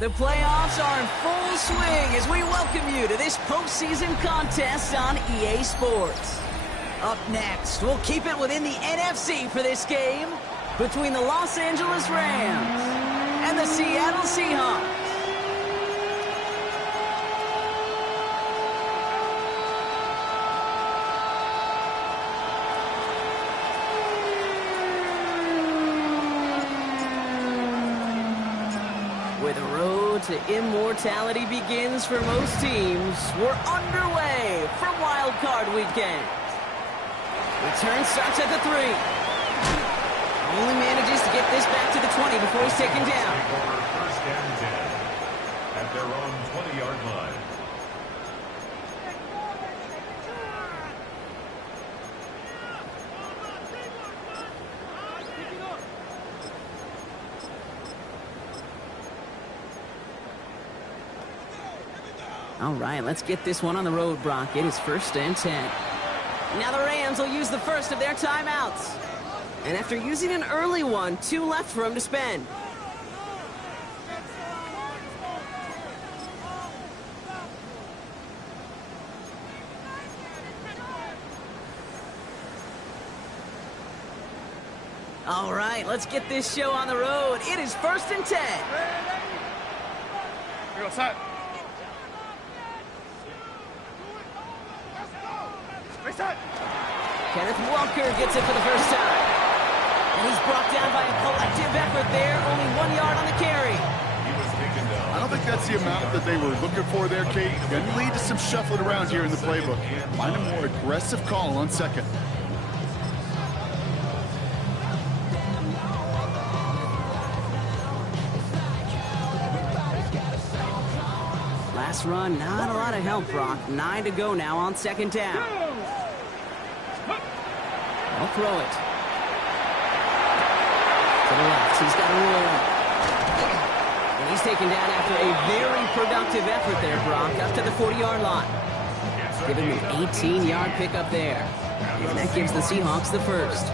The playoffs are in full swing as we welcome you to this postseason contest on EA Sports. Up next, we'll keep it within the NFC for this game between the Los Angeles Rams and the Seattle Seahawks. Where the road to immortality begins for most teams, we're underway for Wild Card Weekend. Return starts at the 3. Only manages to get this back to the 20 before he's taken down. First and 10 at their own 20-yard line. All right, let's get this one on the road, Brock. It is first and 10. Now the Rams will use the first of their timeouts. And after using an early one, 2 left for him to spend. All right, let's get this show on the road. It is first and 10. Go outside. Kenneth Walker gets it for the first time. And he's brought down by a collective effort there. Only 1 yard on the carry. He was taken down. I don't think that's the amount that they were looking for there, Kate. Going to lead to some shuffling around here in the playbook. Find a more aggressive call on second. Last run, not a lot of help, Brock. 9 to go now on second down. I'll throw it. To the left, he's got a roll. And he's taken down after a very productive effort there, Brock, up to the 40-yard line. Giving him an 18-yard pickup there. And that gives the Seahawks the first.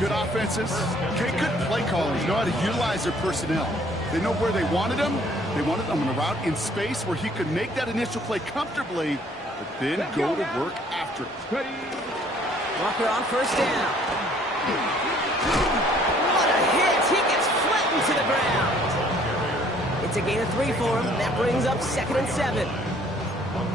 Good offenses. Okay, good play callers know how to utilize their personnel. They know where they wanted him. They wanted him on a route in space where he could make that initial play comfortably, but then go to work after it. Walker on first down. What a hit! He gets flattened to the ground. It's a gain of 3 for him. That brings up second and 7.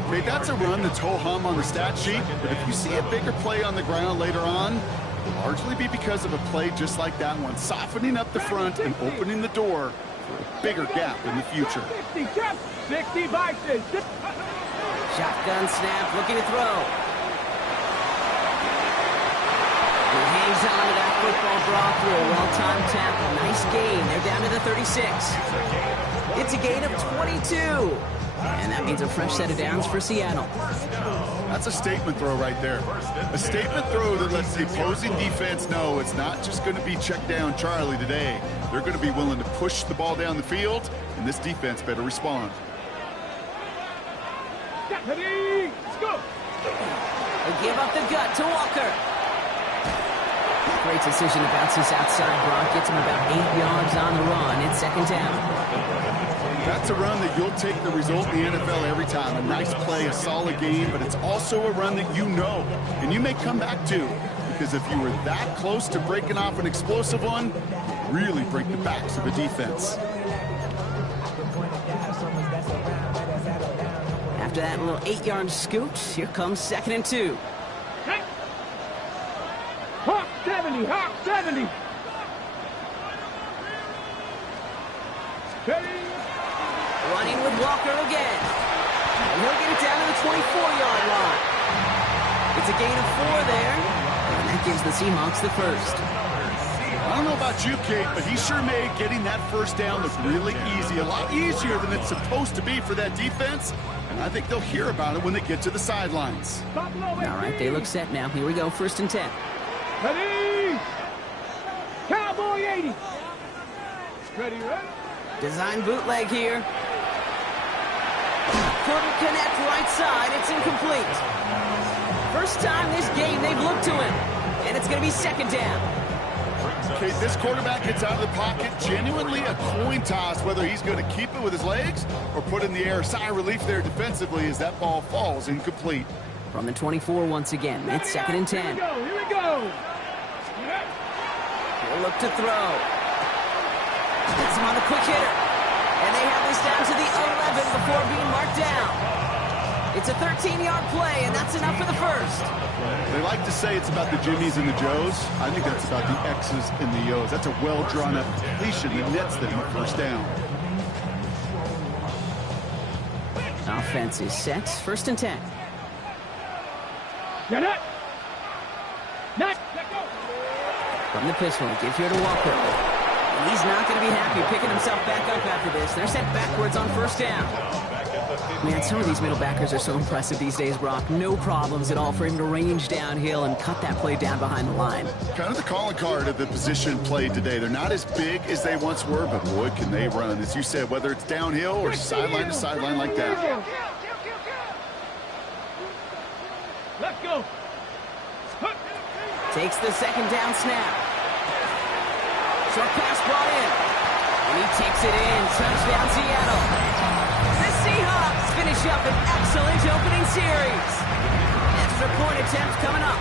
Okay, that's a run that's ho-hum on the stat sheet, but if you see a bigger play on the ground later on, it'll largely be because of a play just like that one, softening up the front and opening the door for a bigger gap in the future. 60 Bison. Shotgun snap, looking to throw. He hangs on to that football, Brock, through a well-timed tackle. Nice gain. They're down to the 36. It's a gain of 22. And that means a fresh set of downs for Seattle. That's a statement throw right there. A statement throw that lets the opposing defense know it's not just going to be check down Charlie today. They're going to be willing to push the ball down the field, and this defense better respond. Ready? Let's go. They give up the gut to Walker. Great decision to bounce this outside, Brock. Gets him about 8 yards on the run. It's second down. That's a run that you'll take the result in the NFL every time. A nice play, a solid game, but it's also a run that you know, and you may come back to, because if you were that close to breaking off an explosive one, it really break the backs of a defense. After that little 8-yard scoot, here comes second and 2. Hawk 70, Hawk 70. Ready? Running with Walker again. And he'll get it down to the 24-yard line. It's a gain of 4 there. And that gives the Seahawks the first. I don't know about you, Kate, but he sure made getting that first down look really easy. A lot easier than it's supposed to be for that defense. And I think they'll hear about it when they get to the sidelines. All right, they look set now. Here we go, first and 10. Ready? Cowboy 80. Ready, ready? Design bootleg here. Couldn't connect right side. It's incomplete. First time this game they've looked to him. And it's going to be second down. Brings Okay, this quarterback gets out of the pocket, genuinely a coin toss, whether he's going to keep it with his legs or put it in the air. Sigh of relief there defensively as that ball falls incomplete. From the 24 once again, it's 2nd and 10. Here we go. He'll look to throw. Gets him on a quick hitter. And they have this down to the 11 before being marked down. It's a 13-yard play, and that's enough for the first. They like to say it's about the Jimmies and the Joes. I think that's about the X's and the O's. That's a well-drawn-up completion that nets them a first down. Offense is set. 1st and 10. Get it. Net. From the pistol, gives here to Walker. And he's not going to be happy picking himself back up after this. They're sent backwards on 1st down. Man, some of these middle backers are so impressive these days, Brock. No problems at all for him to range downhill and cut that play down behind the line. Kind of the calling card of the position played today. They're not as big as they once were, but boy, can they run. As you said, whether it's downhill or sideline to sideline like that. Let's go. Takes the 2nd down snap. Short pass brought in. And he takes it in. Touchdown, Seattle. The Seahawks finish up an excellent opening series. Extra point attempt coming up.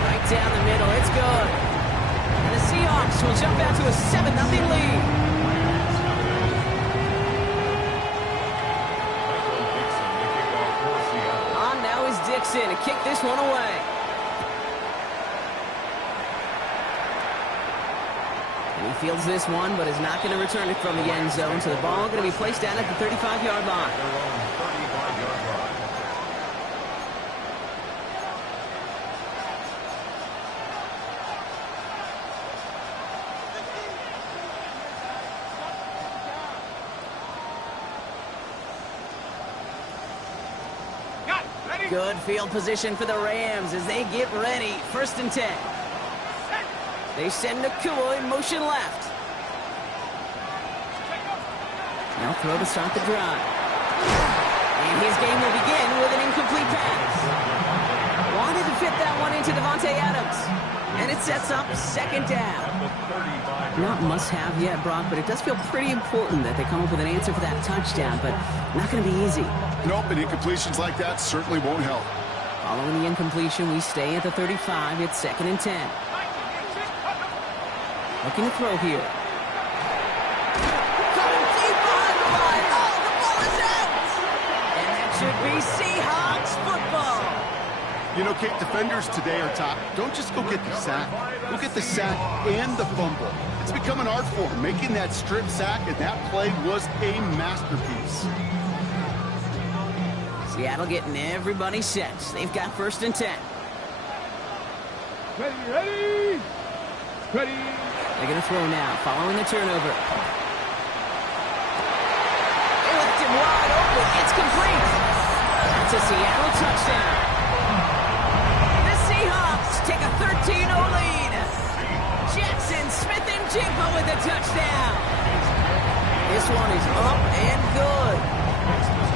Right down the middle. It's good. And the Seahawks will jump out to a 7-0 lead. On now is Dixon to kick this one away. He fields this one, but is not going to return it from the end zone, so the ball going to be placed down at the 35-yard line. Good field position for the Rams as they get ready. 1st and 10. They send Nakua in motion left. Now throw to start the drive. And his game will begin with an incomplete pass. Wanted to fit that one into Devontae Adams. And it sets up 2nd down. Not must-have yet, Brock, but it does feel pretty important that they come up with an answer for that touchdown, but not going to be easy. Nope, and incompletions like that certainly won't help. Following the incompletion, we stay at the 35. It's 2nd and 10. Looking to throw here. Got him deep behind the line. Oh, the ball is out! And that should be Seahawks football. You know, Kate, defenders today are top. Don't just go get the sack. Go get the sack and the fumble. It's become an art form. Making that strip sack, and that play was a masterpiece. Seattle getting everybody set. They've got 1st and 10. Ready. They're going to throw now, following the turnover. They left him wide open. It's complete. That's a Seattle touchdown. The Seahawks take a 13-0 lead. Jackson Smith and Jigba with a touchdown. This one is up and good.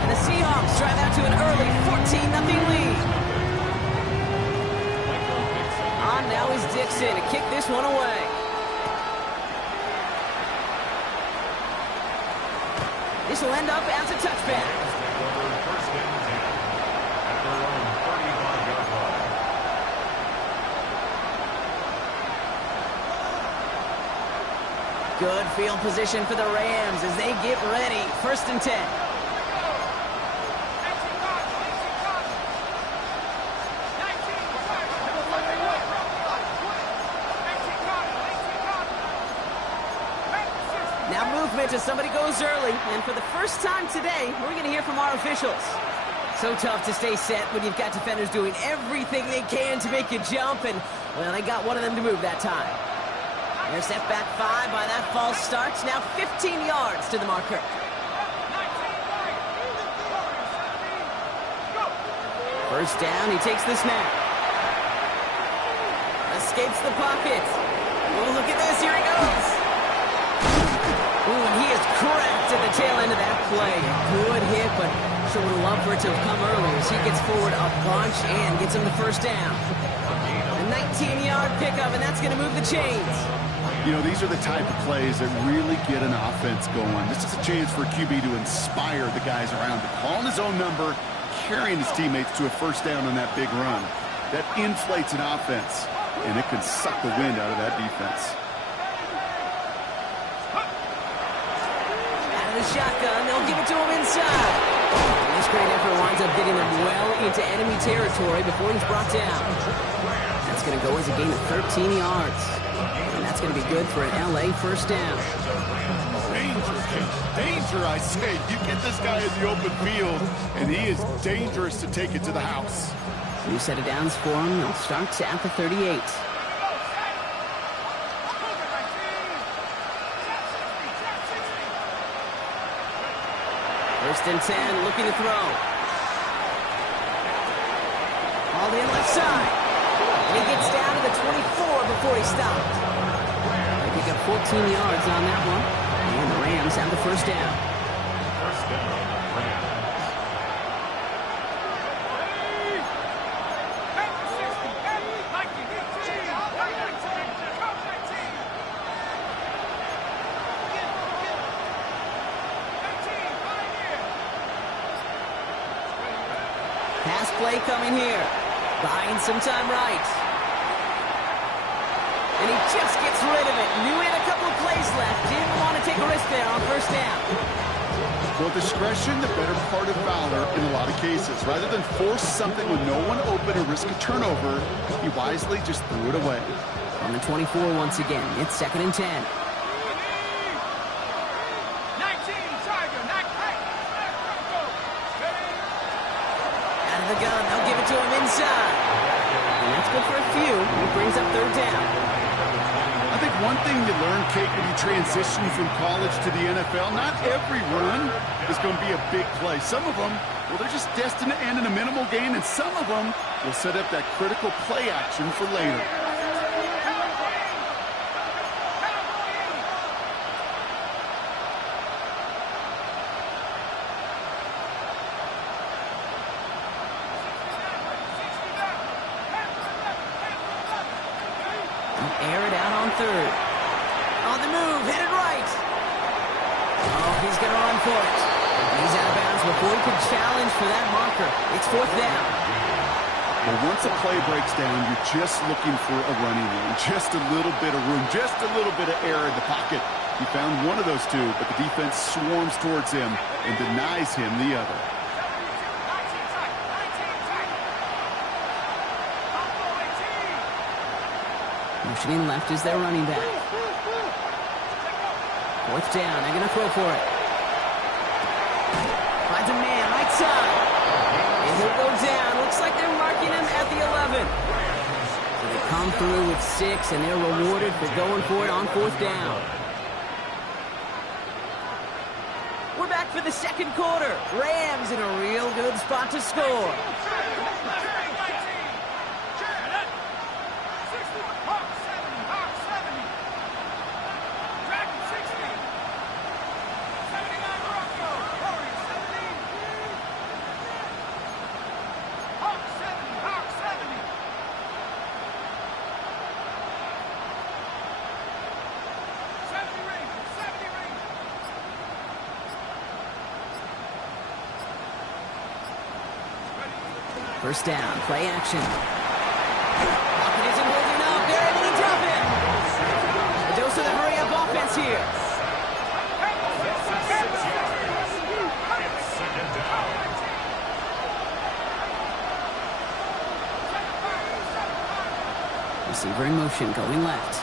And the Seahawks drive out to an early 14-0 lead. On now is Dixon to kick this one away. This will end up as a touchback. Good field position for the Rams as they get ready. 1st and 10. Now movement as somebody goes early, and for the first time today, we're going to hear from our officials. So tough to stay set when you've got defenders doing everything they can to make you jump, and, well, they got one of them to move that time. They're set back 5 by that false start. Now 15 yards to the marker. First down, he takes the snap. Escapes the pocket. Oh, look at this, here he goes. Ooh, and he is cracked at the tail end of that play. Good hit, but sure would love for it to have come earlier as he gets forward a bunch and gets him the 1st down. 19-yard pickup, and that's going to move the chains. You know, these are the type of plays that really get an offense going. This is a chance for QB to inspire the guys around him. Calling his own number, carrying his teammates to a first down on that big run. That inflates an offense, and it can suck the wind out of that defense. Out of the shotgun, they'll give it to him inside. And this great effort winds up getting him well into enemy territory before he's brought down. That's going to go as a gain of 13 yards. And that's going to be good for an LA first down. Danger, I say. You get this guy in the open field, and he is dangerous to take it to the house. New set of downs for him. They'll start at the 38. First and 10, looking to throw. Hauled in left side. And he gets down to the 24 before he stopped. They pick up 14 yards on that one. And the Rams have the first down. First down, Rams. Pass play coming here. Buying some time right. And he just gets rid of it. Knew he had a couple of plays left. Didn't want to take a risk there on first down. Well, discretion, the better part of valor in a lot of cases. Rather than force something with no one open and risk a turnover, he wisely just threw it away. On the 24 once again. It's second and 10. Out of the gun. They'll give it to him inside. And that's good for a few. He brings up third down. I think one thing you learn, Kate, when you transition from college to the NFL, not every run is going to be a big play. Some of them, well, they're just destined to end in a minimal gain, and some of them will set up that critical play action for later. Air it out on third. On the move, headed right. Oh, he's going to run for it. He's out of bounds before he could challenge for that marker. It's fourth down. Well, once a play breaks down, you're just looking for a running lane. Just a little bit of room, just a little bit of air in the pocket. He found one of those two, but the defense swarms towards him and denies him the other. Motioning left is their running back. Fourth down. They're going to throw for it. Finds a man right side. And he'll go down. Looks like they're marking him at the 11. So they come through with 6, and they're rewarded for going for it on fourth down. We're back for the second quarter. Rams in a real good spot to score. First down, play action. Pocket isn't holding up. They're able to drop it. A dose of the hurry-up offense here. Receiver in motion, going left.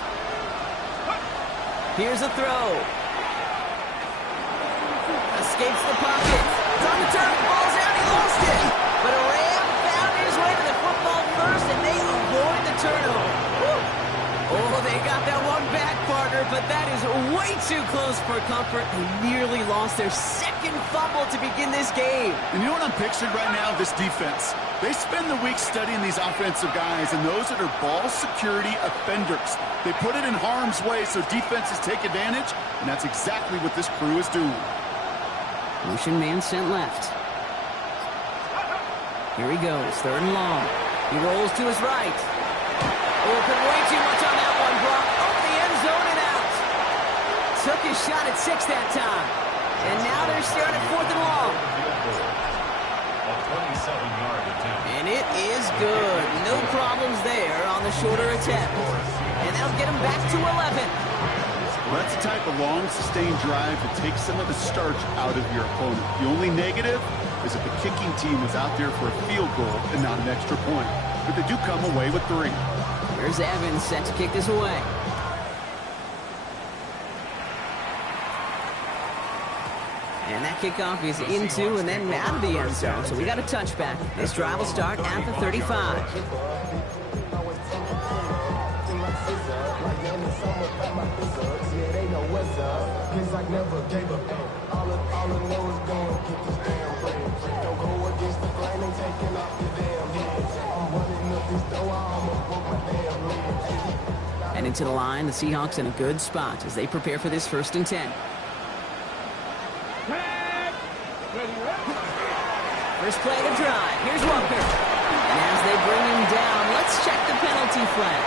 Here's a throw. Escapes the pocket. It's on the turf. Ball's out. He lost it. But a Ram found his way to the football first, and they avoid the turnover. Woo. Oh, they got that one back, partner, but that is way too close for comfort. They nearly lost their second fumble to begin this game. And you know what I'm picturing right now? This defense. They spend the week studying these offensive guys and those that are ball security offenders. They put it in harm's way so defenses take advantage, and that's exactly what this crew is doing. Motion man sent left. Here he goes, third and long. He rolls to his right. Oh, put way too much on that one, Brock. Over the end zone and out. Took his shot at 6 that time. And now they're staring at 4th and long. A 27-yard attempt. And it is good. No problems there on the shorter attempt. And that'll get him back to 11. Well, that's the type of long, sustained drive that takes some of the starch out of your opponent. The only negative is that the kicking team is out there for a field goal and not an extra point. But they do come away with 3. Here's Evans set to kick this away. And that kickoff is into and then out of the end zone. So we got a touchback. This drive will start at the 35. And into the line, the Seahawks in a good spot as they prepare for this 1st and 10. First play of the drive. Here's Walker. And as they bring him down, let's check the penalty flag.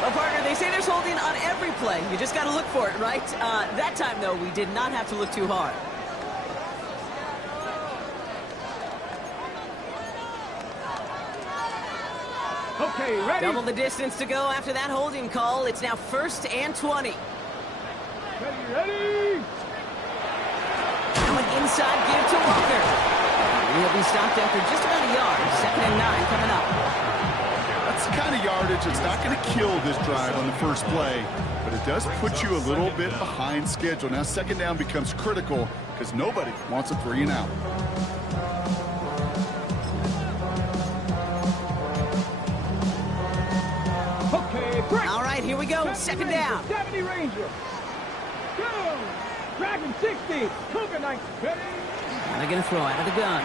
Well, partner, they say there's holding on every play. You just got to look for it, right? That time, though, we did not have to look too hard. Okay, ready? Double the distance to go after that holding call. It's now 1st and 20. Ready? Now an inside give to Walker. He'll be stopped after just about a yard. 2nd and 9 coming up. That's the kind of yardage that's not going to kill this drive on the first play, but it does put you a little bit behind schedule. Now 2nd down becomes critical because nobody wants a 3 and out. Okay, break. All right, here we go. 2nd down. 70 Ranger. Go. Dragon 60. Cougar 90. Ready? And they're going to throw out of the gun.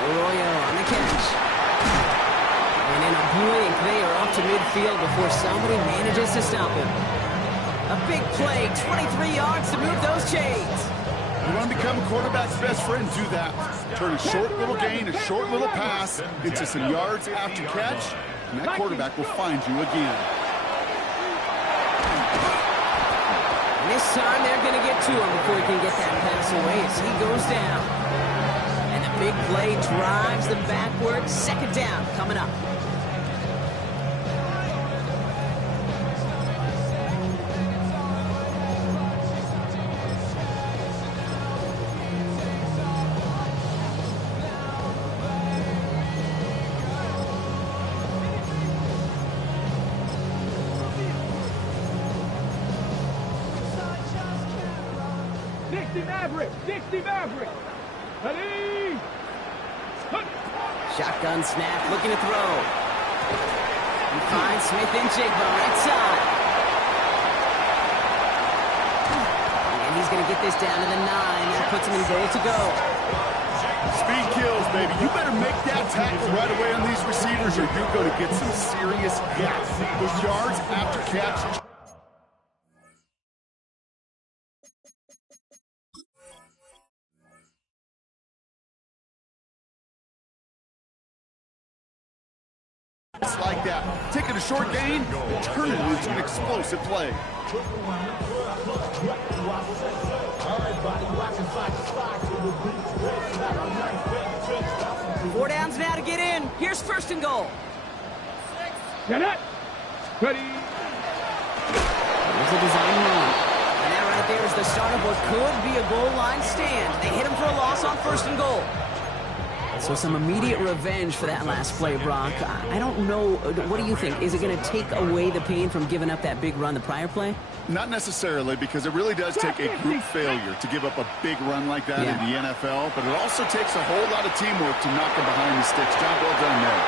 Arroyo on the catch. And in a blink, they are off to midfield before somebody manages to stop him. A big play, 23 yards to move those chains. You want to become a quarterback's best friend, do that. Turn a short little gain, a short little pass into some yards after catch, and that quarterback will find you again. This time they're going to get to him before he can get that pass away as he goes down. And the big play drives them backwards. 2nd down coming up. Dixie Maverick. Ready? Shotgun snap, looking to throw. He finds Smith and Jigba right side. And he's going to get this down to the 9. That puts him in goal to go. Speed kills, baby. You better make that tackle right away on these receivers or you're going to get some serious gas. Those yards after catch. Like that, taking a short gain, turn it into an explosive play. 4 downs now to get in. Here's 1st and goal. Get it. Ready? There's a design run. And that right there is the start of what could be a goal line stand. They hit him for a loss on 1st and goal. So some immediate revenge for that last play, Brock. I don't know. What do you think? Is it going to take away the pain from giving up that big run the prior play? Not necessarily, because it really does take a group failure to give up a big run like that in the NFL, but it also takes a whole lot of teamwork to knock him behind the sticks. Job well done there.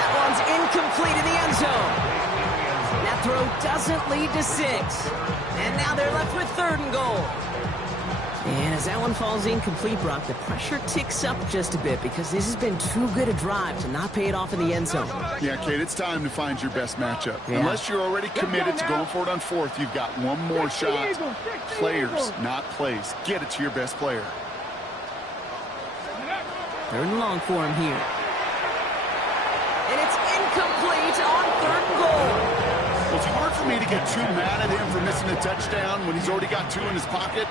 That one's incomplete in the end zone. That throw doesn't lead to 6. And now they're left with 3rd and goal. And as that one falls incomplete, Brock, the pressure ticks up just a bit because this has been too good a drive to not pay it off in the end zone. Yeah, Kate, it's time to find your best matchup. Unless you're already committed to going for it on 4th, you've got one more shot. Players, not plays. Get it to your best player. 3rd and long for him here. And it's incomplete. it's hard for me to get too mad at him for missing a touchdown when he's already got 2 in his pocket.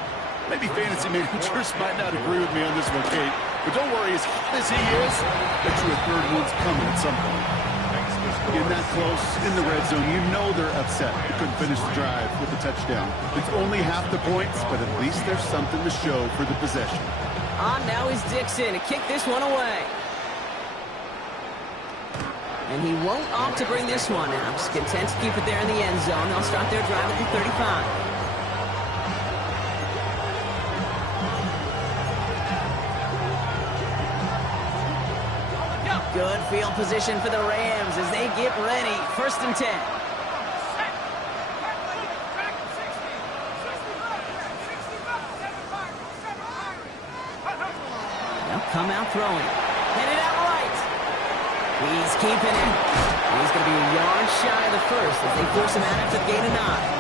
Maybe fantasy managers might not agree with me on this one, Kate. But don't worry, as hot as he is, bet you a third one's coming at some point. In that close, in the red zone, you know they're upset. They couldn't finish the drive with the touchdown. It's only half the points, but at least there's something to show for the possession. On now is Dixon to kick this one away. And he won't opt to bring this one out. He's content to keep it there in the end zone. They'll start their drive at the 35. Good field position for the Rams as they get ready. 1st and 10. They'll come out throwing. Headed out right. He's keeping it. He's going to be a yard shy of the first as they force him out after the gain of 9.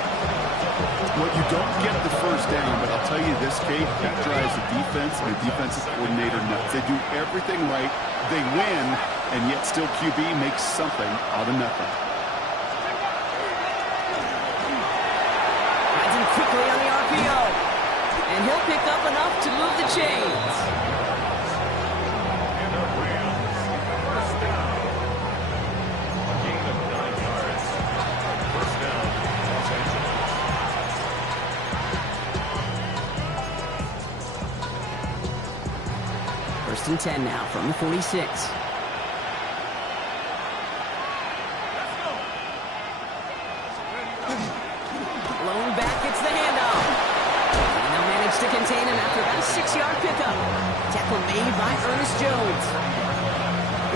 Well, you don't get the first down, but I'll tell you this, Kate, that drives the defense and the defensive coordinator nuts. They do everything right. They win, and yet still QB makes something out of nothing. Rides him quickly on the RPO. And he'll pick up enough to move the chains. And the Rams, first down. A gain of 9 yards. First down, Los Angeles. 1st and 10 now from the 46. Blown back, gets the handoff. And they'll manage to contain him after about a 6-yard pickup. Tackle made by Ernest Jones.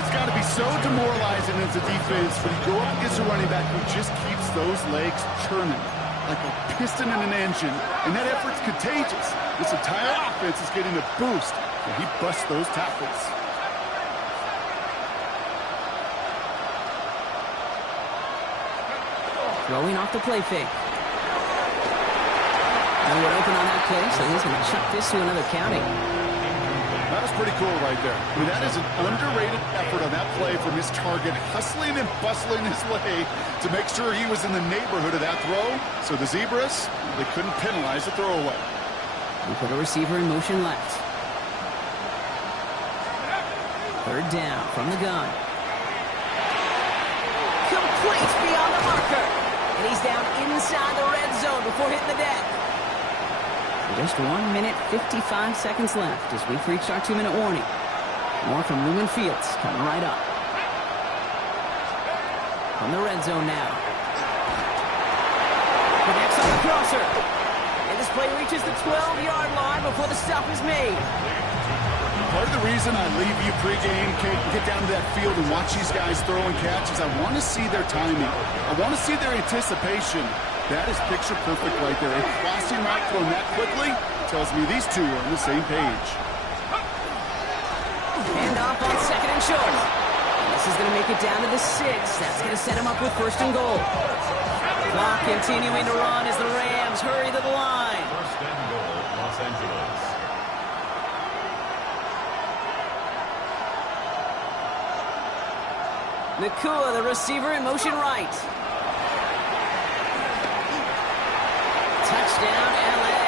It's got to be so demoralizing as a defense when you go up against a running back who just keeps those legs churning like a piston in an engine, and that effort's contagious. This entire offense is getting a boost. And he busts those tackles. Throwing off the play fake. No one open on that play, so he's going to chuck this to another county. That was pretty cool right there. I mean, that is an underrated effort on that play from his target, hustling and bustling his way to make sure he was in the neighborhood of that throw. So the Zebras, they couldn't penalize the throwaway. We put a receiver in motion left. 3rd down from the gun. Complete beyond the marker. And he's down inside the red zone before hitting the deck. Just 1 minute, 55 seconds left as we've reached our 2-minute warning. More from Lumen Fields coming right up. From the red zone now. Connects on the crosser. And this play reaches the 12-yard line before the stop is made. Part of the reason I leave you pregame, Kate, get down to that field and watch these guys throw and catch is I want to see their timing. I want to see their anticipation. That is picture perfect right there. A crossing route thrown that quickly tells me these two are on the same page. Hand off on 2nd and short. And this is going to make it down to the 6. That's going to set him up with 1st and goal. Clock continuing to run as the Rams hurry to the line. 1st and goal, Los Angeles. Nakua, the receiver, in motion right. Touchdown, L.A.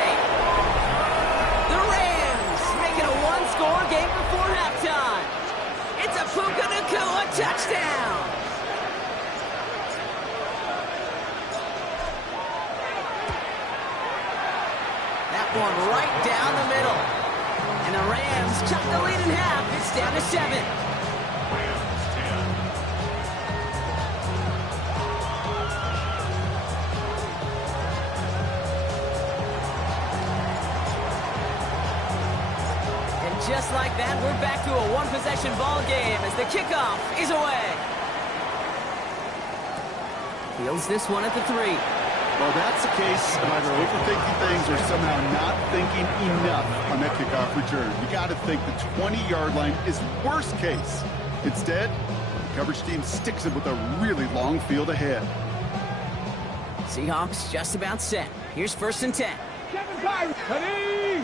The Rams making a one-score game before halftime. It's a Puka Nakua touchdown. That one right down the middle. And the Rams cut the lead in half. It's down to 7. Just like that, we're back to a one-possession ball game as the kickoff is away. Fields this one at the 3. Well, that's the case of either overthinking things or somehow not thinking enough on that kickoff return. You got to think the 20-yard line is worst case. Instead, the coverage team sticks it with a really long field ahead. Seahawks just about set. Here's 1st and 10. Kevin Byron, ready?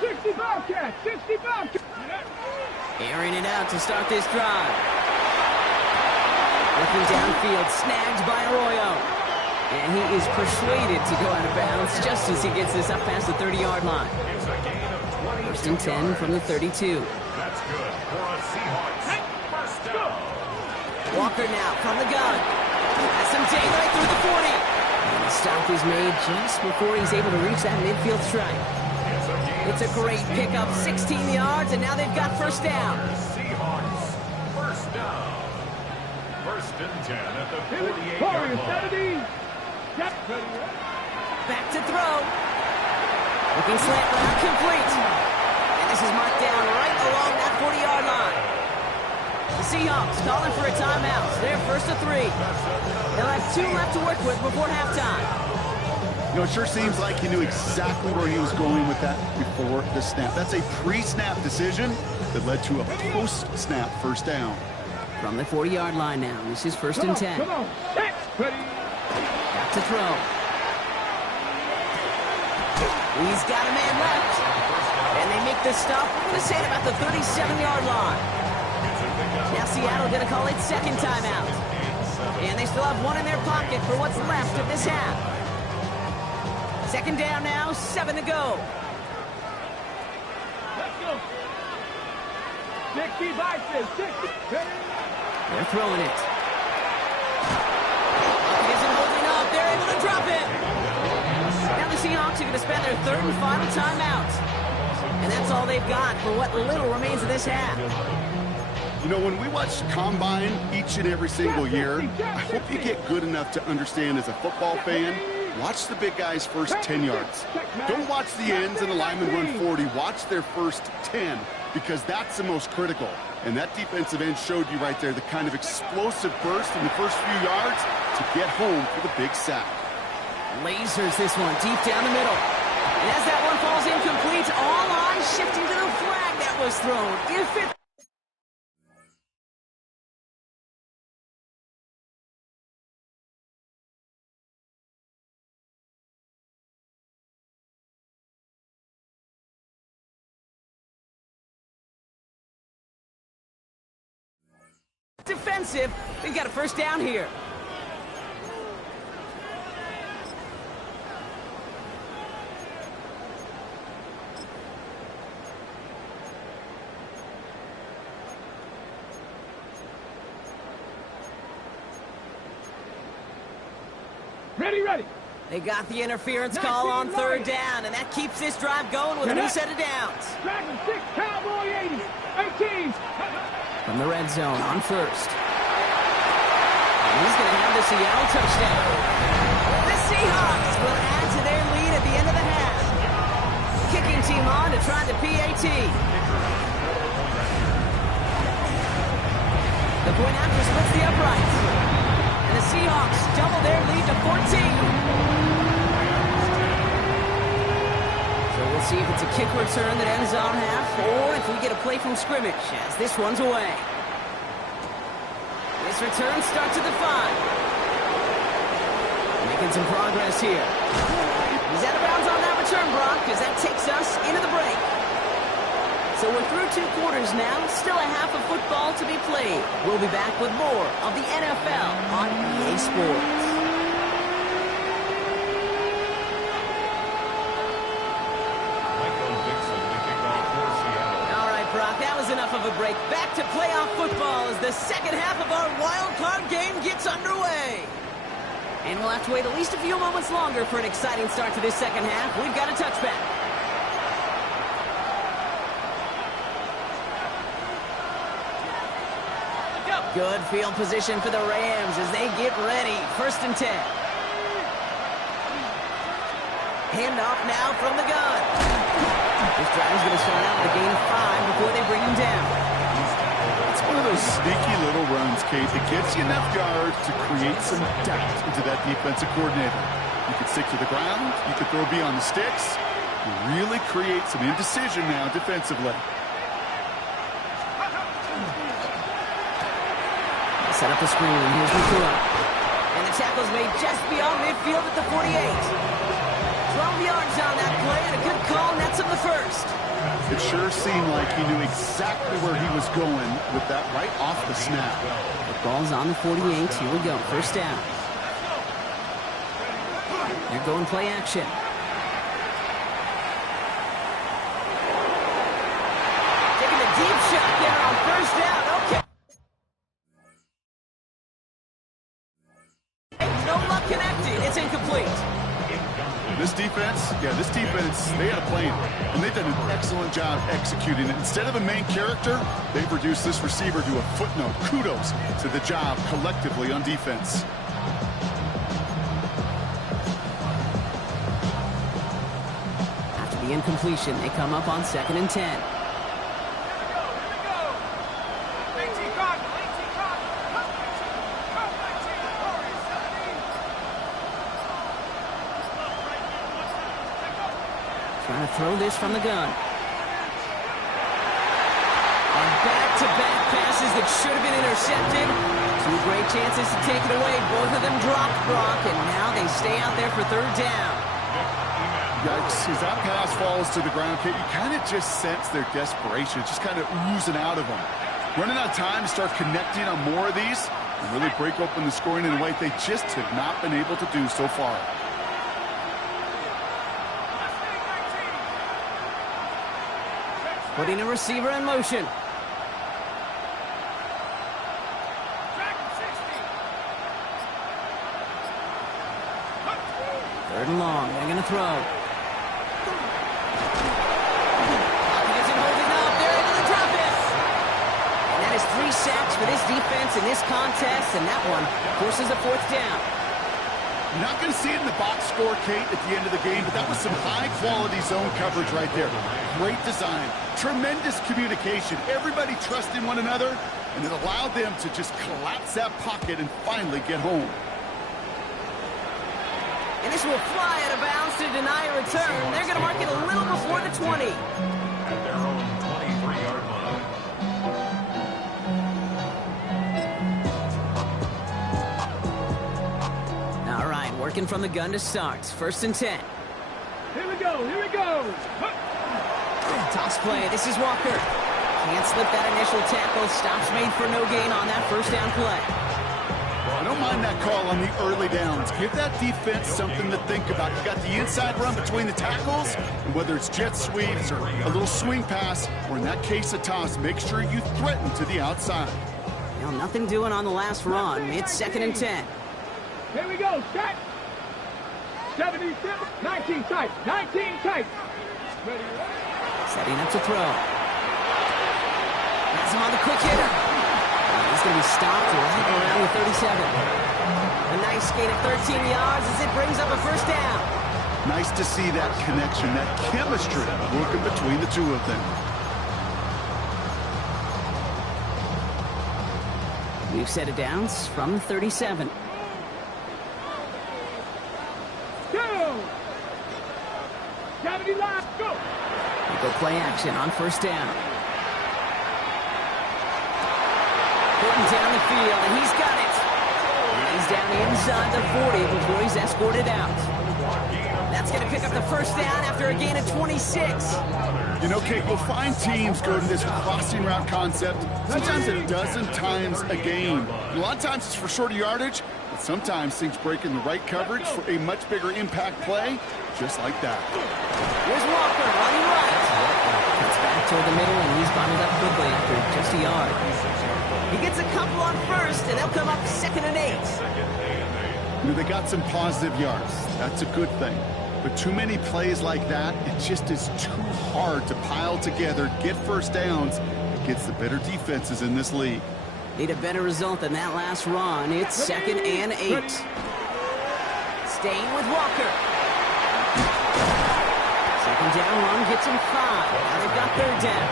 60 Bobcats, 60 Bobcats. Airing it out to start this drive. Working downfield, snagged by Arroyo. And he is persuaded to go out of bounds just as he gets this up past the 30-yard line. It's a gain of 22 First and 10 yards. from the 32. That's good for a Seahawks first down. Walker now from the gun. Has some daylight through the 40. And the stop is made just before he's able to reach that midfield stripe. It's a great pickup, 16 yards, and now they've got first down. Seahawks first down. First and 10 at the 48-yard Warriors, line. 70. Back to throw. Looking slant route complete. And this is marked down right along that 40-yard line. The Seahawks calling for a timeout. They're first to 3. They'll have 2 left to work with before halftime. You know, it sure seems like he knew exactly where he was going with that before the snap. That's a pre-snap decision that led to a post-snap first down. From the 40-yard line now, this is first and 10. Come on. Set. Ready. Back to throw. He's got a man left. And they make the stop. We're going to say it about the 37-yard line. Now Seattle going to call it second timeout. And they still have 1 in their pocket for what's left of this half. Second down now, 7 to go. Let's go. 60 by 60. Ready. They're throwing it. He isn't holding up. They're able to drop it. Now the Seahawks are going to spend their third and final timeout. And that's all they've got for what little remains of this half. You know, when we watch Combine each and every single year, I hope you get good enough to understand as a football fan, watch the big guys' first 10 yards. Don't watch the ends and the linemen run 40. Watch their first 10, because that's the most critical. And that defensive end showed you right there the kind of explosive burst in the first few yards to get home for the big sack. Lasers this one deep down the middle. And as that one falls incomplete, all eyes shifting to the flag that was thrown. If it defensive, we've got a first down here. Ready, ready. They got the interference call on third down, and that keeps this drive going with a new set of downs. Dragon 6, Cowboy 80. 18. From the red zone on first. And he's going to have the Seattle touchdown. The Seahawks will add to their lead at the end of the half. Kicking team on to try the PAT. The point after splits the uprights. And the Seahawks double their lead to 14. So we'll see if it's a kick return that ends on half, or if we get a play from scrimmage as this one's away. This return starts at the 5. Making some progress here. He's out of bounds on that return, Brock, because that takes us into the break. So we're through 2 quarters now, still a half of football to be played. We'll be back with more of the NFL on EA Sports. All right, Brock, that was enough of a break. Back to playoff football as the second half of our wild card game gets underway. And we'll have to wait at least a few moments longer for an exciting start to this second half. We've got a touchback. Good field position for the Rams as they get ready. First and 10. Handoff now from the gun. This drive is going to start out with a gain of 5 before they bring him down. It's one of those sneaky little runs, Kate, that gets you enough yards to create some doubt into that defensive coordinator. You can stick to the ground. You can throw beyond the sticks. You really create some indecision now defensively. Set up a screen, and here's Mikula. And the tackle's made just beyond midfield at the 48. 12 yards on that play, and a good call nets him the first. It sure seemed like he knew exactly where he was going with that right off the snap. The ball's on the 48. Here we go. First down. They're going play action. Taking a deep shot there on first down. Okay. No luck connecting. It's incomplete. This defense, they had a plan, and they've done an excellent job executing it. Instead of a main character, they've reduced this receiver to a footnote. Kudos to the job collectively on defense. After the incompletion, they come up on 2nd and 10. Trying to throw this from the gun. On back-to-back passes that should have been intercepted. 2 great chances to take it away. Both of them dropped, Brock, and now they stay out there for 3rd down. Yikes, as that pass falls to the ground, Kate, you kind of just sense their desperation. It's just kind of oozing out of them. Running out of time to start connecting on more of these and really break open the scoring in a way they just have not been able to do so far. Putting a receiver in motion. Third and long. They're going to throw. He isn't holding up. They're into the drop it. And that is 3 sacks for this defense in this contest, and that one forces a 4th down. You're not going to see it in the box score, Kate, at the end of the game, but that was some high-quality zone coverage right there. Great design, tremendous communication, everybody trusting one another, and it allowed them to just collapse that pocket and finally get home. And this will fly out of bounds to deny a return. They're going to mark it a little before the 20. At their own 23-yard line. All right, working from the gun to start. 1st and 10. Here we go, here we go. Toss play. This is Walker. Can't slip that initial tackle. Stops made for no gain on that 1st down play. I don't mind that call on the early downs. Give that defense something to think about. You got the inside run between the tackles, and whether it's jet sweeps or a little swing pass, or in that case a toss, make sure you threaten to the outside. Well, nothing doing on the last run. It's 2nd and 10. Here we go, set. 77, 19 tight, 19 tight. Ready. Setting up to throw. That's him on the quick hitter. He's going to be stopped right around the 37. A nice gain of 13 yards as it brings up a 1st down. Nice to see that connection, that chemistry working between the two of them. We've set it down from the 37. Go. 70 left, go. We go play action on 1st down. Putting down the field, and he's got it. And he's down inside the 40 before he's escorted out. That's going to pick up the 1st down after a gain of 26. You know, Kate, you'll find teams go to this crossing route concept sometimes a dozen times a game. A lot of times it's for shorter yardage, but sometimes things break in the right coverage for a much bigger impact play, just like that. Here's Walker running right. Cuts back toward the middle, and he's bottled up quickly after just a yard. He gets a couple on 1st, and they'll come up 2nd and 8. You know, they got some positive yards. That's a good thing. But too many plays like that, it just is too hard to pile together, get 1st downs against the better defenses in this league. Need a better result than that last run. It's 2nd and 8. Staying with Walker. 2nd down run gets him 5. Now they've got 3rd down.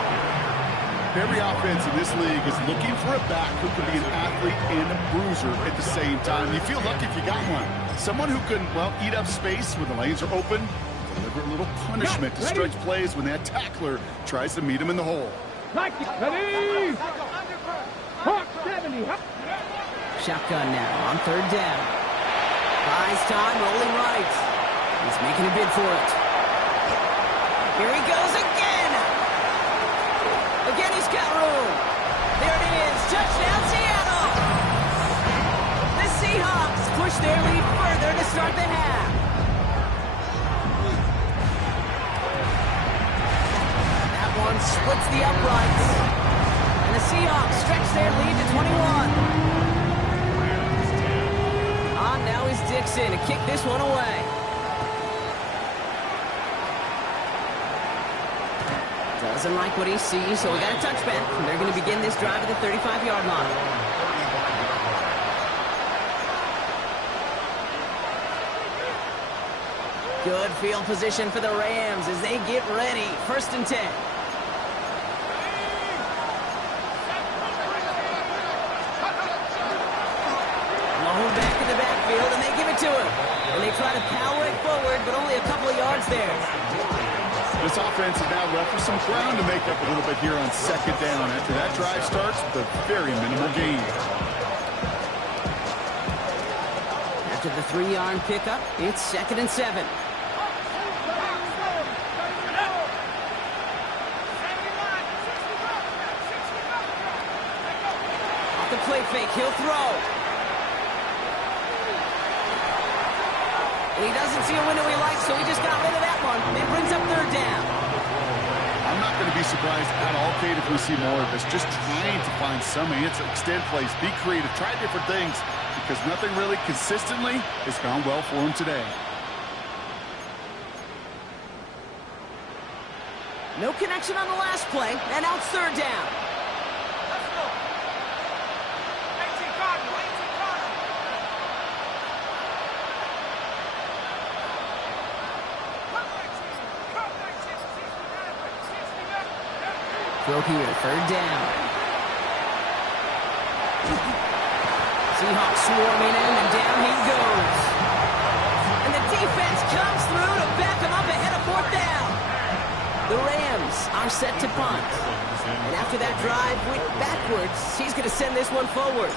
Every offense in this league is looking for a back who can be an athlete and a bruiser at the same time. You feel lucky if you got one. Someone who can, well, eat up space when the lanes are open, deliver a little punishment to stretch plays when that tackler tries to meet him in the hole. Ready. Hawk 70. Shotgun now on 3rd down. Buys time, rolling right. He's making a bid for it. Here he goes again. Again, he's got room. There it is. Touchdown, Seattle. The Seahawks push their lead further to start the half. That one splits the uprights. And the Seahawks stretch their lead to 21. Now is Dixon to kick this one away. Doesn't like what he sees, so we got a touchback. And they're going to begin this drive at the 35-yard line. Good field position for the Rams as they get ready. 1st and 10. Long back in the backfield, and they give it to him. And they try to power it forward, but only a couple of yards there. This offense is now left with some ground to make up a little bit here on 2nd down after that drive starts with a very minimal gain. After the 3-yard pickup, it's 2nd and 7. Off the play fake, he'll throw. He doesn't see a window he likes, so he just got rid of that one. It brings up 3rd down. I'm not going to be surprised at all, Kate, if we see more of this. Just trying to find some answer, extend plays, be creative, try different things, because nothing really consistently has gone well for him today. No connection on the last play, and now it's 3rd down. Throw here, 3rd down. Seahawks swarming in, and down he goes. And the defense comes through to back him up ahead of 4th down. The Rams are set to punt. And after that drive went backwards, he's going to send this one forward.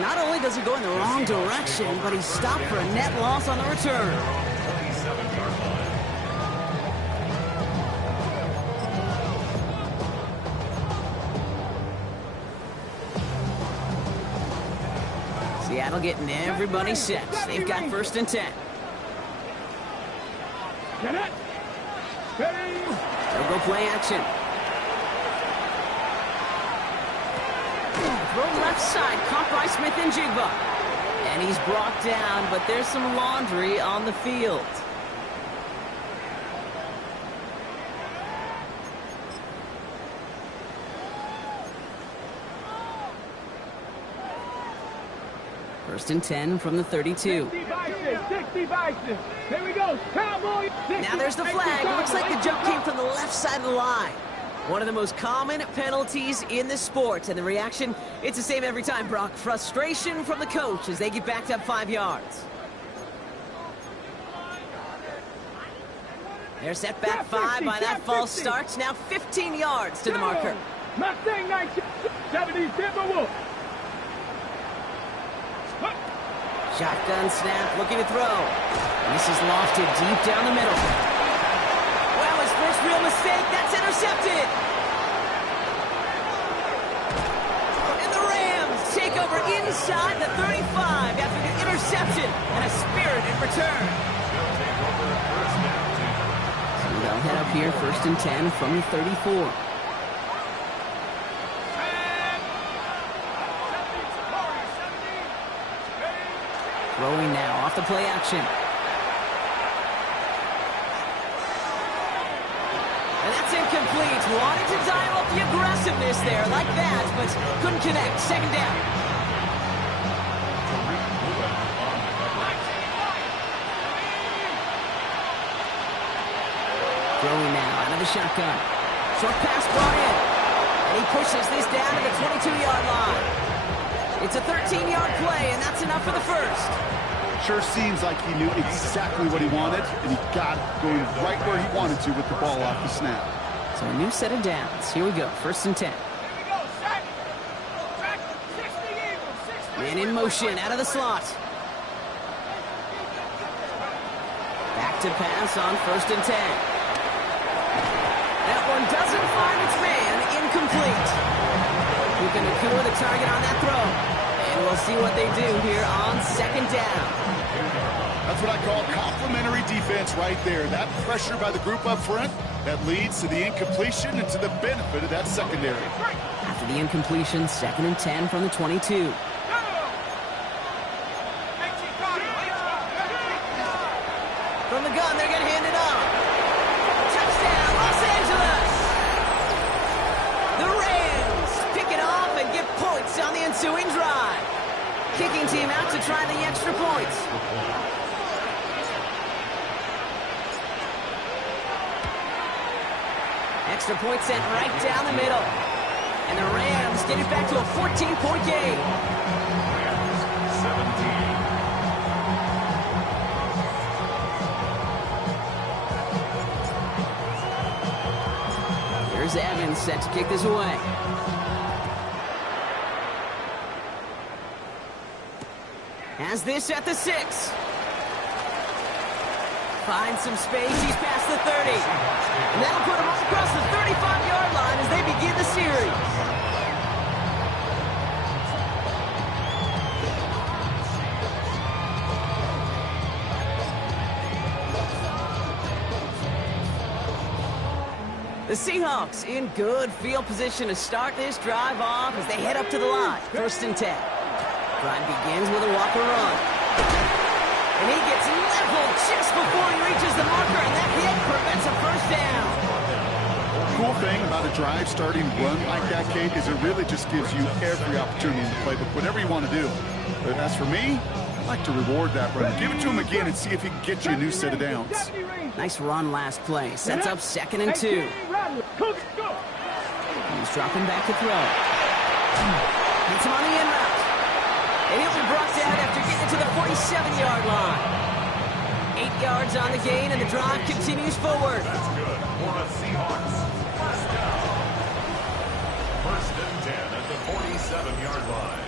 Not only does he go in the wrong direction, but he's stopped for a net loss on the return. Seattle getting everybody set. They've got 1st and 10. They'll go play action. Throw left side, caught by Smith and Jigba. And he's brought down, but there's some laundry on the field. First and 10 from the 32. 60 Bison. Here we go. Cowboy. Now there's the flag. It looks like the jump came from the left side of the line. One of the most common penalties in the sport. And the reaction, it's the same every time, Brock. Frustration from the coach as they get backed up 5 yards. They're set back 5 by that false start. Now 15 yards to the marker. Mustang 70 Timberwolf. Shotgun snap, looking to throw. And this is lofted deep down the middle. Well, his first real mistake, that's intercepted. And the Rams take over inside the 35 after the interception and a spirited return. So they'll head up here, 1st and 10 from the 34. Throwing now off the play action. And that's incomplete. Wanted to dial up the aggressiveness there like that, but couldn't connect. 2nd down. Throwing now out of the shotgun. Short pass brought in. And he pushes this down to the 22-yard line. It's a 13-yard play, and that's enough for the first. Sure seems like he knew exactly what he wanted, and he got going right where he wanted to with the ball off the snap. So a new set of downs. Here we go, 1st and 10. Man in motion, out of the slot. Back to pass on 1st and 10. That one doesn't find its man, incomplete. Looking to cure the target on that throw. And we'll see what they do here on 2nd down. That's what I call complimentary defense right there. That pressure by the group up front, that leads to the incompletion and to the benefit of that secondary. After the incompletion, 2nd and 10 from the 22. From the gun, they're going to hand it off. Touchdown, Los Angeles! The Rams pick it off and get points on the ensuing drive. Kicking team out to try the extra points. Extra point sent right down the middle. And the Rams get it back to a 14-point game. Rams 17. Here's Evans set to kick this away. Has this at the 6. Finds some space. He's past the 30. And that'll put him all across the 35-yard line as they begin the series. The Seahawks in good field position to start this drive off as they head up to the line. 1st and 10. Drive begins with a Walker run. And he gets leveled just before he reaches the marker, and that hit prevents a 1st down. Cool thing about a drive starting run like that, Kate, is it really just gives you every opportunity in the playbook, whatever you want to do. But as for me, I'd like to reward that run. Give it to him again and see if he can get you a new set of downs. Nice run last play. Sets up 2nd and 2. He's dropping back to throw. Hits him on the in route. And he'll be brought down after getting to the 47-yard line. 8 yards on the gain, and the drive continues forward. That's good for the Seahawks. 1st down. 1st and 10 at the 47-yard line.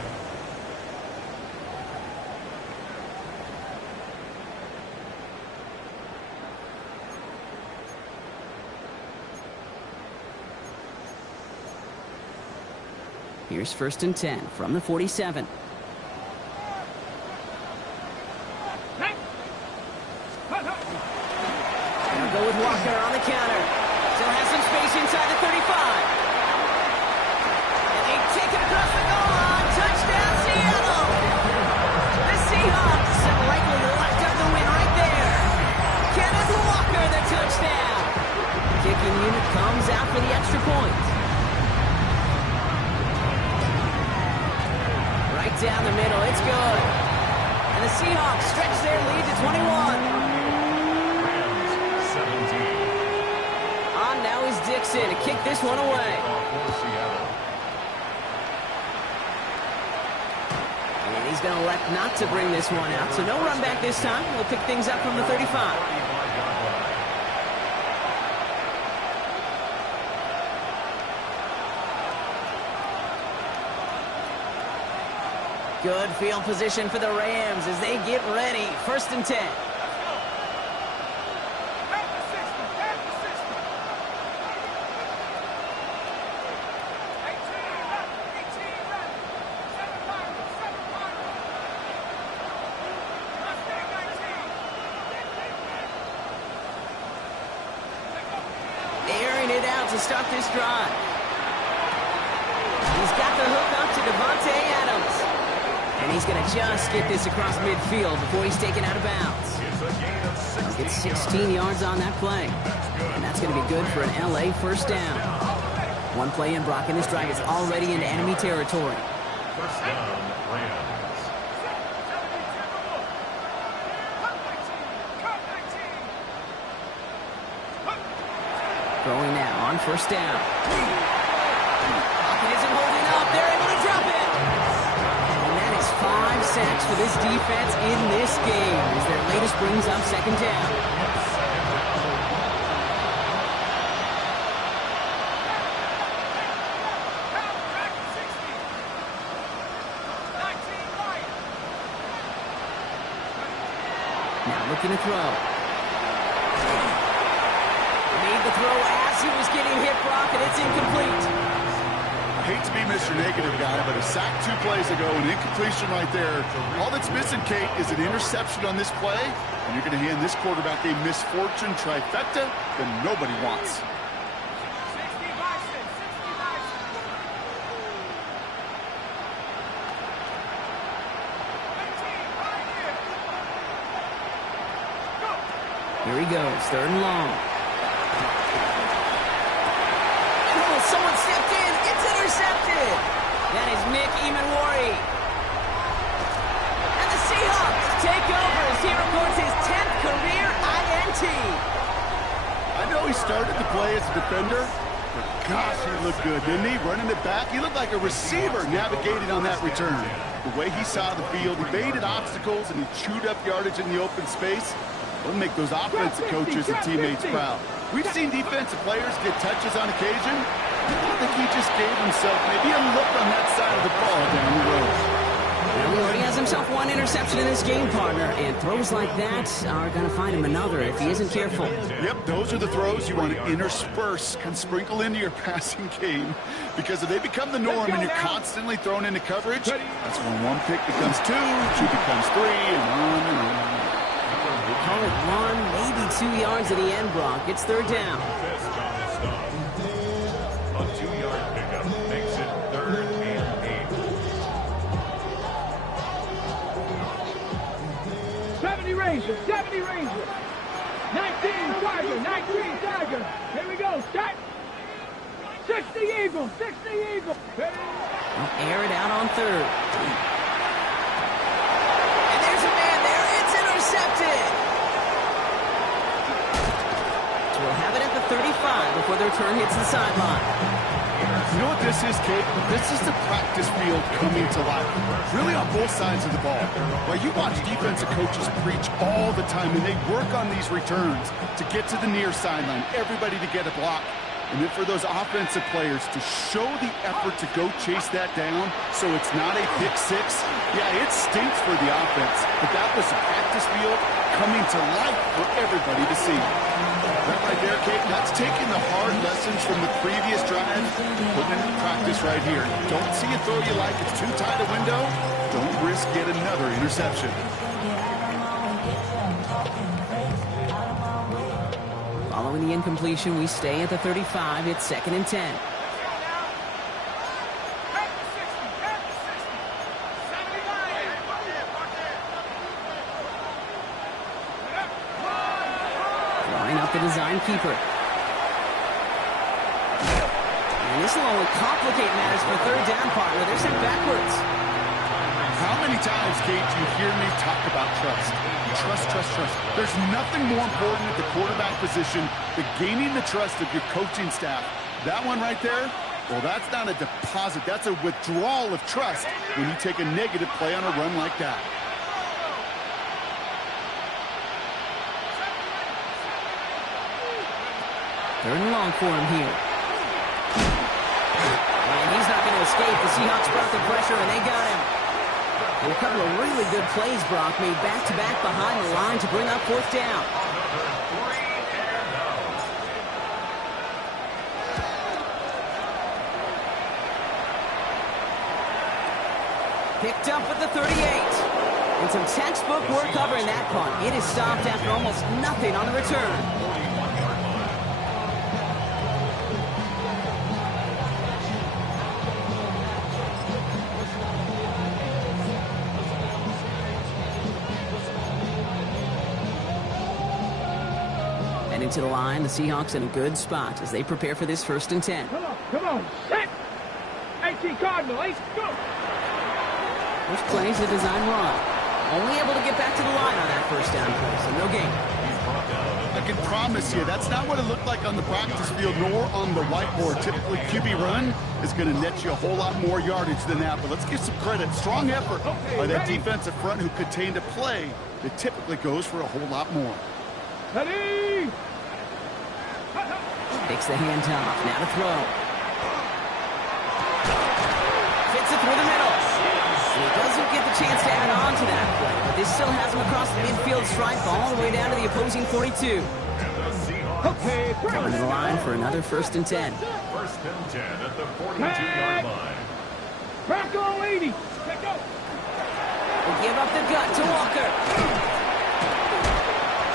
Here's 1st and 10 from the 47. They'll go with Walker on the counter. Still has some space inside the 35. And they take it across the goal line. Touchdown, Seattle! The Seahawks have likely locked up the win right there. Kenneth Walker, the touchdown. Kicking unit comes out for the extra point. Right down the middle, it's good. And the Seahawks stretch their lead to 21. Now is Dixon to kick this one away. And he's going to elect not to bring this one out. So no run back this time. We'll pick things up from the 35. Good field position for the Rams as they get ready. 1st and 10. To start this drive. He's got the hook up to Devontae Adams. And he's going to just get this across midfield before he's taken out of bounds. He'll get 16 yards on that play. And that's going to be good for an LA 1st down. One play in, Brock, and this drive is already into enemy territory. 1st down, Rams. Throwing now on 1st down. Pocket isn't holding up. They're able to drop it. And that is 5 sacks for this defense in this game as their latest brings up 2nd down. looking to throw. Made the throw as he was getting hit, Brock, and it's incomplete. I hate to be Mr. Negative guy, but a sack 2 plays ago, an incompletion right there. All that's missing, Kate, is an interception on this play, and you're going to hand this quarterback a misfortune trifecta that nobody wants. Here he goes, 3rd and long. Oh, someone stepped in. It's intercepted. That is Nick Emanwari. And the Seahawks take over as he records his 10th career INT. I know he started the play as a defender, but gosh, he looked good, didn't he? Running it back, he looked like a receiver navigating on that return. The way he saw the field, he baited obstacles, and he chewed up yardage in the open space. We'll make those offensive coaches and teammates proud. We've seen defensive players get touches on occasion. I think he just gave himself maybe a look on that side of the ball down the road. Well, he already has himself 1 interception in this game, partner, and throws like that are going to find him another if he isn't careful. Yep, those are the throws you want to intersperse, can sprinkle into your passing game, because if they become the norm and you're constantly thrown into coverage, that's when 1 pick becomes 2, 2 becomes 3, and on and on. We call it 1, maybe 2 yards at the end, Brock. It's 3rd down. This on the stop. A 2-yard pickup makes it 3rd and 8. 70 Rangers, 70 Rangers. 19 Tiger, 19 Tiger. Here we go, set. 60 Eagles, 60 Eagles. Air it out on 3rd. And there's a man there. It's intercepted. So we'll have it at the 35 before the return hits the sideline. You know what this is, Kate? This is the practice field coming to life. Really on both sides of the ball. While you watch defensive coaches preach all the time, and they work on these returns to get to the near sideline, everybody to get a block. And then for those offensive players to show the effort to go chase that down so it's not a pick 6, yeah, it stinks for the offense. But that was a practice field coming to life for everybody to see. That right there, Kate, that's taking the hard lessons from the previous drive, putting it into practice right here. Don't see a throw you like, it's too tight a window. Don't risk yet another interception. Following the incompletion, we stay at the 35. It's 2nd and 10. Line up the design keeper. And this will only complicate matters for 3rd down, partner. They're sent backwards. How many times, Kate, do you hear me talk about trust? Trust, trust, trust. There's nothing more important at the quarterback position than gaining the trust of your coaching staff. That one right there, well, that's not a deposit. That's a withdrawal of trust when you take a negative play on a run like that. Third and long for him here. And he's not going to escape. The Seahawks brought the pressure, and they got him. And a couple of really good plays, Brock, made back-to-back behind the line to bring up 4th down. Picked up at the 38. And some textbook work covering that punt. It is stopped after almost nothing on the return. To the line, the Seahawks in a good spot as they prepare for this 1st and 10. Come on, set. 18 Cardinal, 8, go. First plays a design run. Only able to get back to the line on that 1st down play, so no gain. I can promise you, that's not what it looked like on the practice field nor on the whiteboard. Typically, QB run is going to net you a whole lot more yardage than that, but let's give some credit. Strong effort by that defensive front who contained a play that typically goes for a whole lot more. Ready? Takes the handoff. Now to throw. Fits it through the middle. He doesn't get the chance to add on to that play, but This still has him across the midfield stripe all the way down to the opposing 42. Okay, Coming to the line for another 1st and 10. First and 10 at the 42-yard line. Back on 80. Let's go. They give up the gut to Walker.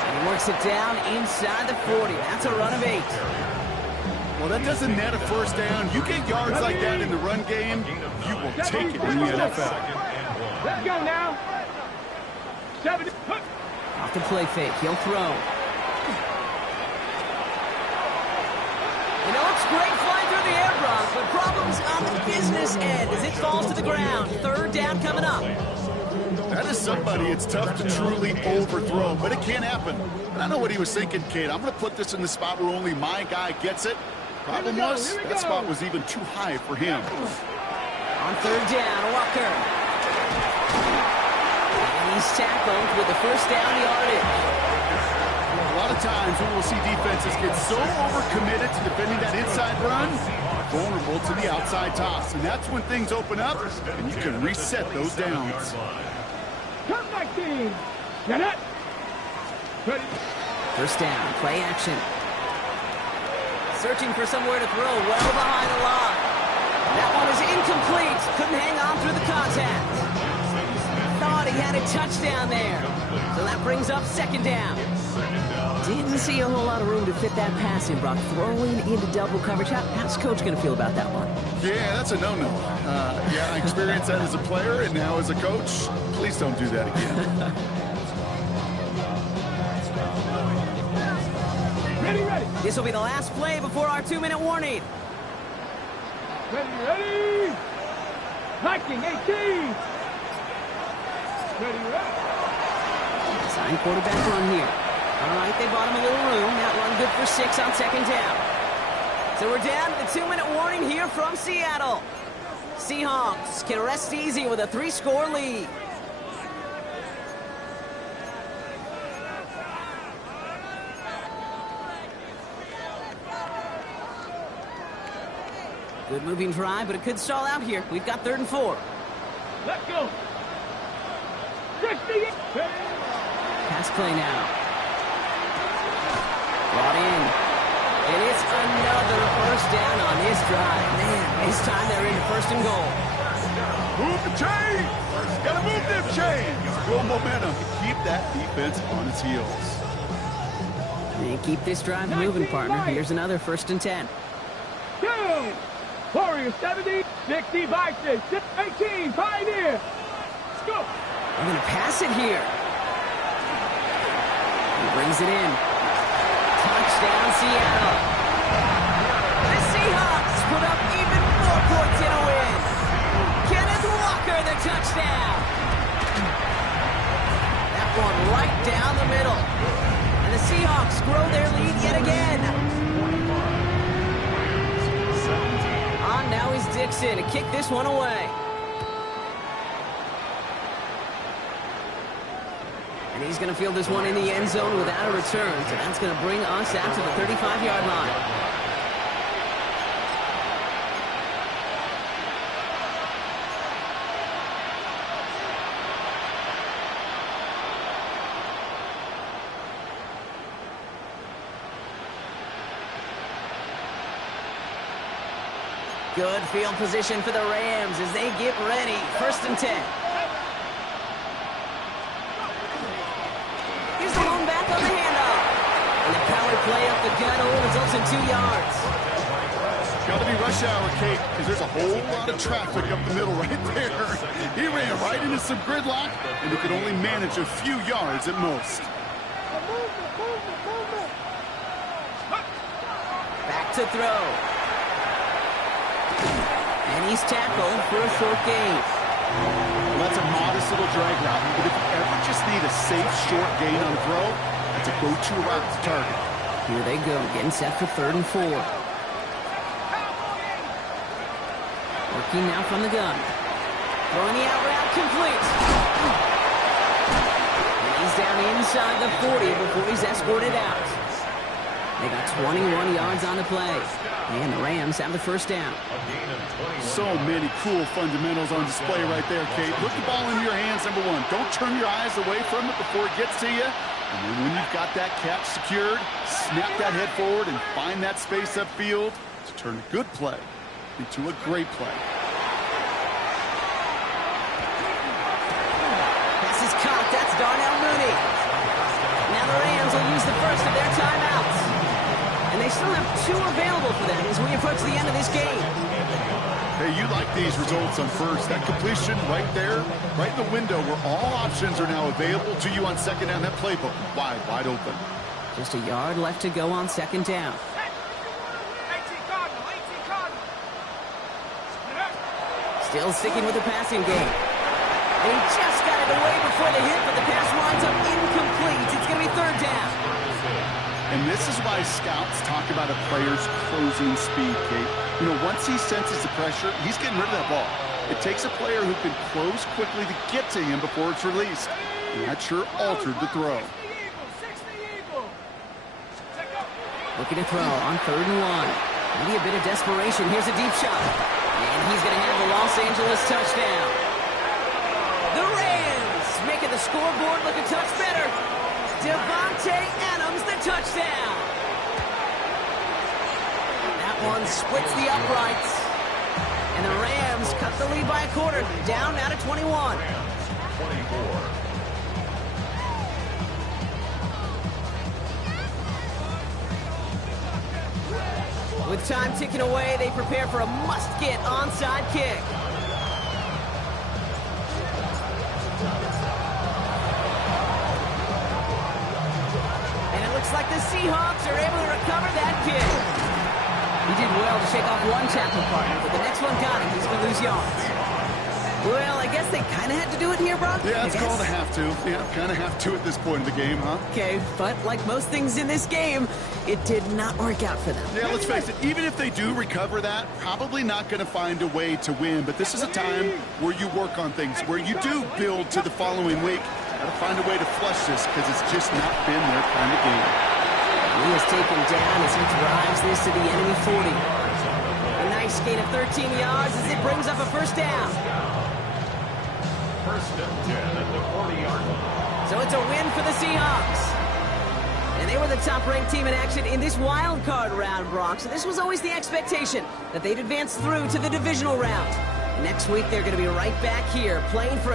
And he works it down inside the 40. That's a run of 8. Well, that doesn't net a first down. You get yards like that in the run game, you will take it in the NFL. Let's go now. 7. Off the play fake. He'll throw. You know, it's great flying through the air, Brock, but problems on the business end as it falls to the ground. 3rd down coming up. That is somebody it's tough to truly overthrow, but it can happen. I don't know what he was thinking, kid. I'm going to put this in the spot where only my guy gets it. Problem was, that spot was even too high for him. On 3rd down, Walker. And he's tackled with the 1st down yardage. A lot of times we will see defenses get so overcommitted to defending that inside run, vulnerable to the outside toss. And that's when things open up, and you can reset those downs. Come back, team. Get it. Ready. 1st down, play action. Searching for somewhere to throw, well behind the line. That one is incomplete. Couldn't hang on through the contact. Thought he had a touchdown there. So that brings up 2nd down. Didn't see a whole lot of room to fit that pass in, Brock. Throwing into double coverage. How's Coach going to feel about that one? Yeah, that's a no-no. Yeah, I experienced that as a player and now as a coach. Please don't do that again. Ready. This will be the last play before our 2-minute warning. Ready. Viking 18. Ready. Sign quarterback run here. All right, they bought him a little room. That run good for 6 on 2nd down. So we're down to the 2-minute warning here from Seattle. Seahawks can rest easy with a 3-score lead. Good moving drive, but it could stall out here. We've got 3rd and 4. Let's go. 60. Pass play now. Brought in. And it's another 1st down on this drive. Man, this time they're into 1st and goal. Move the chains! Gotta move them chains! Build momentum. Keep that defense on its heels. And keep this drive moving, partner. Here's another 1st and 10. 2. Warriors 70. 60 Vikings. 18. Pioneer. Let's go. I'm going to pass it here. He brings it in. Touchdown, Seattle. The Seahawks put up even more points in a win. Kenneth Walker, the touchdown. That one right down the middle. And the Seahawks grow their lead yet again. On now is Dixon to kick this one away. And he's going to field this one in the end zone without a return. So that's going to bring us out to the 35-yard line. Good field position for the Rams as they get ready. 1st and 10. Back on the handoff. And the power play up the gut only results in 2 yards. Got to be rush hour, Kate, because there's a whole lot of traffic up the middle right there. He ran right into some gridlock, and he could only manage a few yards at most. Back to throw. And he's tackled for a short gain. Well, that's a modest little drag route, but if you ever just need a safe, short gain on a throw, that's a go-to route to target. Here they go, getting set for 3rd and 4. Working now from the gun. Throwing the out route complete. And he's down inside the 40 before he's escorted out. They got 21 yards on the play. And the Rams have the first down. So many cool fundamentals on display right there, Kate. Put the ball in your hands, number one. Don't turn your eyes away from it before it gets to you. And then when you've got that catch secured, snap that head forward and find that space upfield to turn a good play into a great play. Pass is caught. That's Darnell Mooney. Now the Rams will use the first of their timeouts. And they still have 2 available for them as we approach the end of this game. Hey, you like these results on first. That completion right there, right in the window where all options are now available to you on second down. That playbook wide open. Just a yard left to go on second down. Still sticking with the passing game. They just got it away before the hit, but the pass winds up incomplete. It's going to be third down. And this is why scouts talk about a player's closing speed, Kate. You know, once he senses the pressure, he's getting rid of that ball. It takes a player who can close quickly to get to him before it's released. And that sure altered the throw. Looking to throw on 3rd and 1. Maybe a bit of desperation. Here's a deep shot. And he's going to have the Los Angeles touchdown. The Rams making the scoreboard look a touch better. Devontae Adams, the touchdown. That one splits the uprights. And the Rams cut the lead by a quarter. Down now to 21. 24. With time ticking away, they prepare for a must-get onside kick. And it looks like the Seahawks are able to recover that kick. He did well to shake off one tackle partner, but the next one got him. He's going to lose yards. Well, I guess they kind of had to do it here, Brock. Yeah, it's called a have to. Yeah, kind of have to at this point in the game, huh? Okay, but like most things in this game, it did not work out for them. Yeah, let's face it, even if they do recover that, probably not going to find a way to win. But this is a time where you work on things, where you do build to the following week. Got to find a way to flush this because it's just not been their kind of game. He is taken down as he drives this to the enemy 40. A nice gain of 13 yards as it brings up a first down. First and 10 at the 40-yard line. So it's a win for the Seahawks. And they were the top-ranked team in action in this wild card round, Brock. So this was always the expectation that they'd advance through to the divisional round. Next week, they're going to be right back here playing for a